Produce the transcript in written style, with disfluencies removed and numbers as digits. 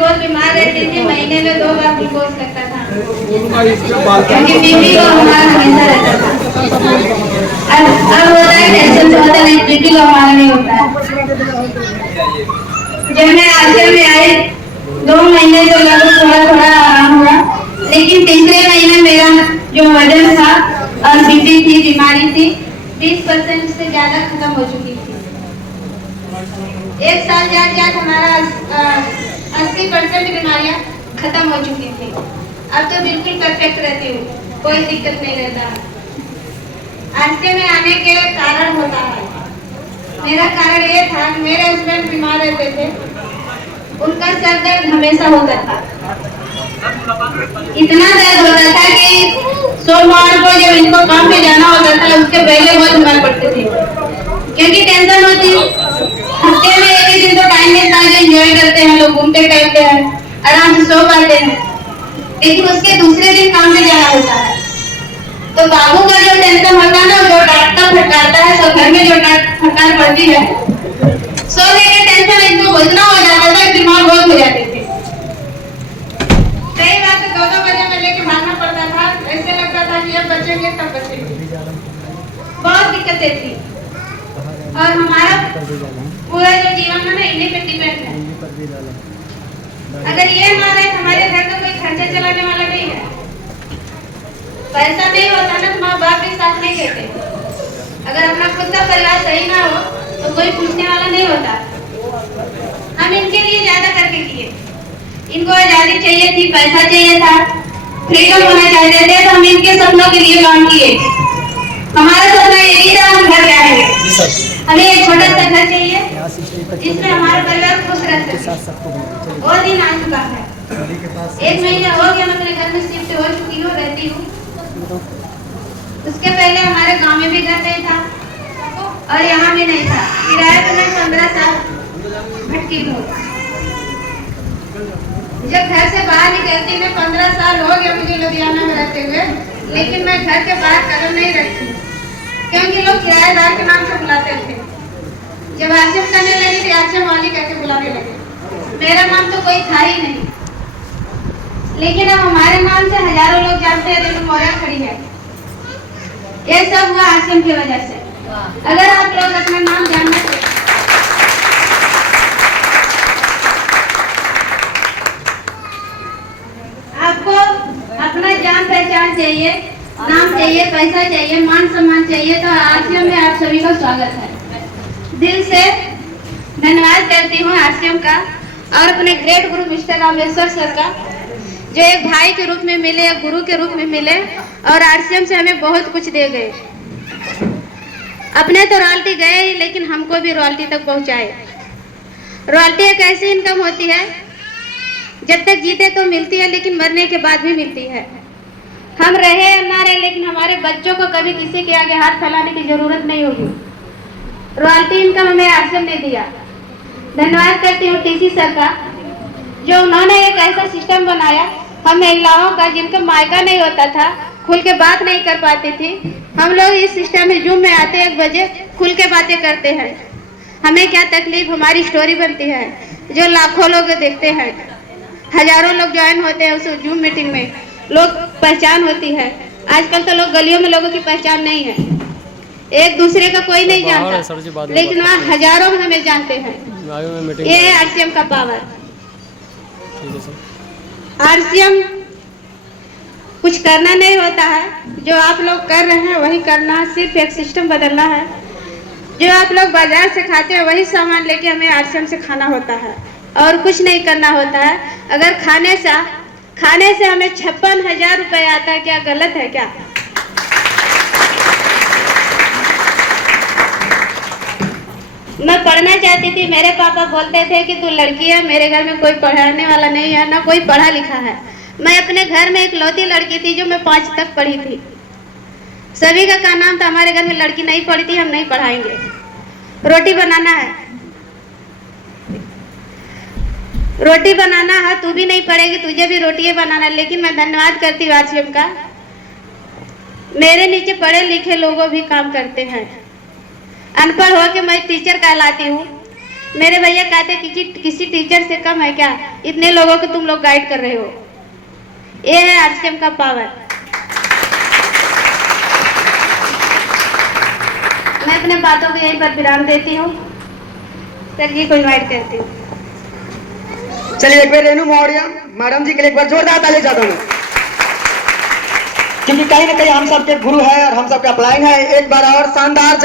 बहुत बीमार रहती थी, महीने में 2 बार ग्लूकोज लगता था क्योंकि बीपी को हमारा हमेशा रहता था। अब होता है टेंशन से होता नहीं, बीपी को हमारा नहीं होता है। जब मैं आश्रम में आई 2 महीने तो लगभग थोड़ा थोड़ा आराम हुआ, लेकिन तीसरे महीने मेरा जो वजन था और बीपी की बीमारी थी 20% से ज्यादा खत्म हो चुकी थी। 1 साल जाकर हमारा 80% बीमारियां खत्म हो चुकी थी। अब तो बिल्कुल परफेक्ट रहती हूँ, कोई दिक्कत नहीं रहता। आश्रम में आने के कारण होता है, मेरा कारण ये था कि मेरे हस्बैंड बीमार रहते थे, उनका सर दर्द हमेशा होता था। इतना दर्द होता था कि सोमवार को जब इनको काम पे जाना होता था उसके पहले बहुत बीमार पड़ते थे, क्योंकि टेंशन होती। हफ्ते में 1 ही दिन तो टाइम मिलता है जो एंजॉय करते हैं, लोग घूमते टहलते हैं, आराम से सो पाते हैं, लेकिन उसके दूसरे दिन काम पे जाना होता है। तो बाबू का जो टेंशन होता है ना, जो डांटता फटकारता है, तो घर में जो डांट फटकार पड़ती है, सोने के टेंशन इनको इतना हो जाता था, बीमार बहुत हो जाते थे। कई बार तो 2-2 बजे में लेके भागना पड़ता था, ऐसे लगता था कि अब बचेंगे तब बचेंगे। बहुत दिक्कतें थी और हमारा पूरा जो जीवन है ना इन्हीं पे डिपेंड है। अगर ये मान है हमारे घर का कोई खर्चा चलाने वाला नहीं है, पैसा नहीं होता ना तो माँ बाप भी साथ नहीं देते। अगर अपना खुद का परिवार सही ना हो तो कोई पूछने वाला नहीं होता। हम इनके लिए ज्यादा करके किए, इनको आजादी चाहिए थी, पैसा चाहिए था, फ्रीडम होना चाहते थे, तो हम इनके सपनों के लिए काम किए। हमारा सपना यही था, हम घर जाएंगे, हमें एक छोटा सा घर चाहिए जिसमें हमारा परिवार खुश रह सके। वो दिन आ चुका है, 1 महीना हो गया मैं अपने घर में शिफ्ट हो चुकी हूँ, रहती हूँ। उसके पहले हमारे गांव में भी घर नहीं था और यहाँ भी नहीं था, किराए पे मैं 15 साल भटकी हूँ। जब घर से बाहर निकलती मैं 15 साल हो गया मुझे लुधियाना में रहते हुए, लेकिन मैं घर के बाहर कदम नहीं रखती, क्योंकि लोग किराएदार के नाम से बुलाते थे। जब आश्रम करने लगी तो आश्रम वाली करके बुलाने लगे, मेरा नाम तो कोई था ही नहीं, लेकिन अब हमारे नाम से हजारों लोग जानते हैं। देखो मोरा खड़ी है, ये सब हुआ आश्रम की वजह से। अगर आप लोग अपना नाम जानना चाहिए, आपको अपना जान पहचान चाहिए, नाम चाहिए, पैसा चाहिए, मान सम्मान चाहिए, तो आश्रम में आप सभी का स्वागत है। दिल से धन्यवाद करती हूँ आश्रम का और अपने ग्रेट गुरु मिस्टर रामेश्वर सर का, जो एक भाई के रूप में मिले, एक गुरु के रूप में मिले और आश्रम से हमें बहुत कुछ दे गए। अपने तो रॉयल्टी गए ही, लेकिन हमको भी रॉयल्टी तक पहुंचाए। रॉयल्टी एक ऐसी इनकम होती है जब तक जीते तो मिलती है, लेकिन मरने के बाद भी मिलती है। हम रहे या ना रहे, लेकिन हमारे बच्चों को कभी किसी के आगे हाथ फैलाने की जरूरत नहीं होगी। रॉयल्टी इनकम हमें आश्रम ने दिया। धन्यवाद करती हूँ टीसी सर का, जो उन्होंने एक ऐसा सिस्टम बनाया हम महिलाओं का, जिनका मायका नहीं होता था, खुल के बात नहीं कर पाती थी। हम लोग इस सिस्टम में जूम में आते 1 बजे खुल के बातें करते हैं। हमें क्या तकलीफ, हमारी स्टोरी बनती है, जो लाखों लोग देखते हैं, हजारों लोग ज्वाइन होते हैं उस जूम मीटिंग में, लोग पहचान होती है। आजकल तो लोग गलियों में लोगों की पहचान नहीं है, एक दूसरे का कोई नहीं जानता, लेकिन वहाँ हजारों में हमें जानते हैं। ये है आरसीएम का पावर। आरसीएम कुछ करना नहीं होता है, जो आप लोग कर रहे हैं वही करना है, सिर्फ एक सिस्टम बदलना है। जो आप लोग बाजार से खाते हैं वही सामान लेके हमें आरसीएम से खाना होता है और कुछ नहीं करना होता है। अगर खाने से हमें 56,000 रुपये आता है, क्या गलत है क्या? मैं पढ़ना चाहती थी, मेरे पापा बोलते थे कि तू लड़की है, मेरे घर में कोई पढ़ाने वाला नहीं है, ना कोई पढ़ा लिखा है। मैं अपने घर में इकलौती लड़की थी जो मैं 5 तक पढ़ी थी। सभी का नाम था हमारे घर में लड़की नहीं पढ़ी थी, हम नहीं पढ़ाएंगे। रोटी बनाना है, रोटी बनाना है, तू भी नहीं पढ़ेगी, तुझे भी रोटी बनाना है। लेकिन मैं धन्यवाद करती हूँ आश्रम का, मेरे नीचे पढ़े लिखे लोगों भी काम करते हैं। अनपढ़ हो के मैं टीचर कहलाती हूँ, मेरे भैया कहते कि किसी टीचर से कम है क्या, इतने लोगों को तुम लोग गाइड कर रहे हो। ये है आरसीएम का पावर। मैं अपने बातों को यहीं पर विराम देती हूँ। सर जी को इनवाइट करती हूँ। चलिए एक बार रेनू मौर्य मैडम जी के लिए एक बार जोरदार ताली चाहता हूँ, क्योंकि कहीं ना कहीं हम सबके गुरु है और हम सबका अपलाइन है। एक बार और शानदार